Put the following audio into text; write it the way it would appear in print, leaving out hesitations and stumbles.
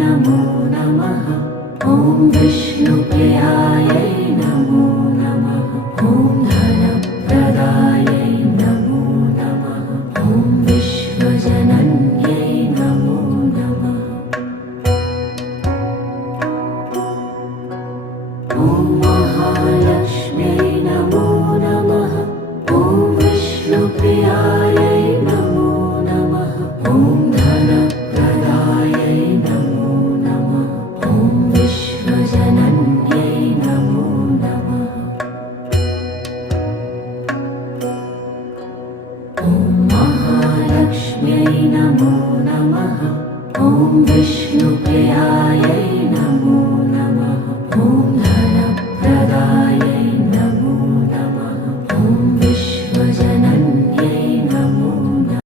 नमो नमः। ॐ विष्णुप्रियायै नमो नमः। ॐ धनप्रदायै नमो नमः। ॐ विश्वजनन्यै नमो नमः। ॐ महालक्ष्म्यै नमो नमः। ॐ विष्णुप्रियायै नमो नमः। ॐ धनप्रदायै नमो नमः। ॐ विश्वजनन्यै नमो नमः। ॐ महालक्ष्म्यै नमो नमः। ॐ